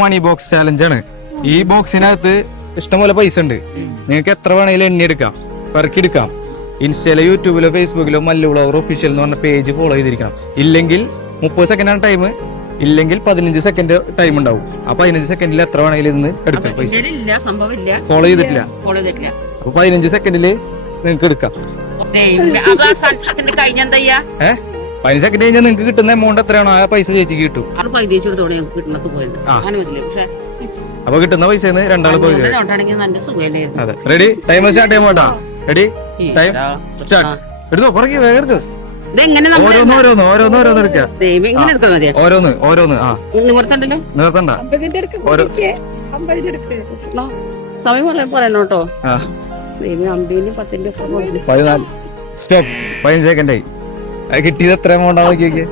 മണി box challenge ആണ്. ഈ ബോക്സിനകത്ത് ഇഷ്ടംപോലെ പൈസ ഉണ്ട്. നിങ്ങൾക്ക് എത്ര വേണമെങ്കിലും എണ്ണി എടുക്കാം, പെറുക്കിയെടുക്കാം. ഇൻസ്റ്റയിലോ യൂട്യൂബിലോ ഫേസ്ബുക്കിലോ മല്ലു വ്ളോഗർ ഒഫീഷ്യൽ എന്ന് പറഞ്ഞ പേജ് ഫോളോ ചെയ്തിരിക്കണം. ഇല്ലെങ്കിൽ 30 സെക്കൻഡാണ് ടൈം, ഇല്ലെങ്കിൽ 15 സെക്കൻഡ് ടൈം ഉണ്ടാവും. ആ 15 സെക്കൻഡിൽ എത്ര വേണമെങ്കിലും ഇന്ന് എടുക്കാം പൈസ. ഫോളോ ചെയ്തിട്ടില്ല, അപ്പൊ 15 സെക്കൻഡില് നിങ്ങൾക്ക് എടുക്കാം. 15 സെക്കൻഡ് കഴിഞ്ഞാൽ നിങ്ങൾക്ക് കിട്ടുന്ന എമൗണ്ട് എത്രയാണോ ആ പൈസ ചേച്ചിക്ക് കിട്ടും. അപ്പൊ കിട്ടുന്ന പൈസ രണ്ടാൾ പോയി. അതെ, റെഡി? ടൈം സ്റ്റാർട്ട് ചെയ്യാൻ. റെഡി? Time start. എടുത്തോ, പുറകെ വേഗം എടുക്ക്. ഓരോന്ന് എടുക്കാം. ഓരോന്ന് നിർത്തണ്ട. സമയം പറയണോട്ടോ. 14 സ്റ്റോപ്പ്. 15 സെക്കൻഡായി. കിട്ടിയത് എത്ര എമൗണ്ട് നോക്കിയൊക്കെ.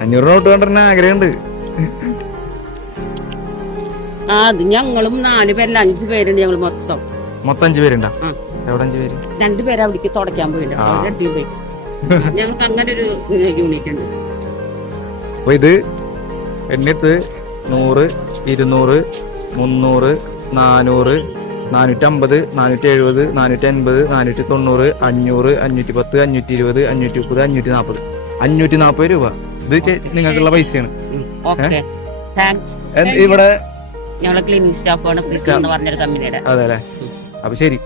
500 നോട്ട് കൊണ്ടുവരണ ആഗ്രഹമുണ്ട്. അത് ഞങ്ങളും 4 പേരിൽ 5 പേരുണ്ട്. ഞങ്ങൾ മൊത്തം 5 പേരുണ്ടാ? എവിടെ 5 പേര്? 2 പേര് അവിടേക്ക് തുടയ്ക്കാൻ പോയില്ല. ഞങ്ങൾക്ക് അങ്ങനെ ഒരു യൂണിറ്റ് ഉണ്ട്. അപ്പൊ ഇത് എണ്ണിട്ട് 100, 200, 300, 400, 450, 470, 480, 490, 500, 510, 520, 530, 540 രൂപ. ഇത് നിങ്ങൾക്കുള്ള പൈസയാണ്. ഇവിടെ ഞങ്ങള് ക്ലീനിങ് സ്റ്റാഫാണ് പറഞ്ഞൊരു കമ്പനിയുടെ. അതെ അല്ലേ? അപ്പൊ ശരി.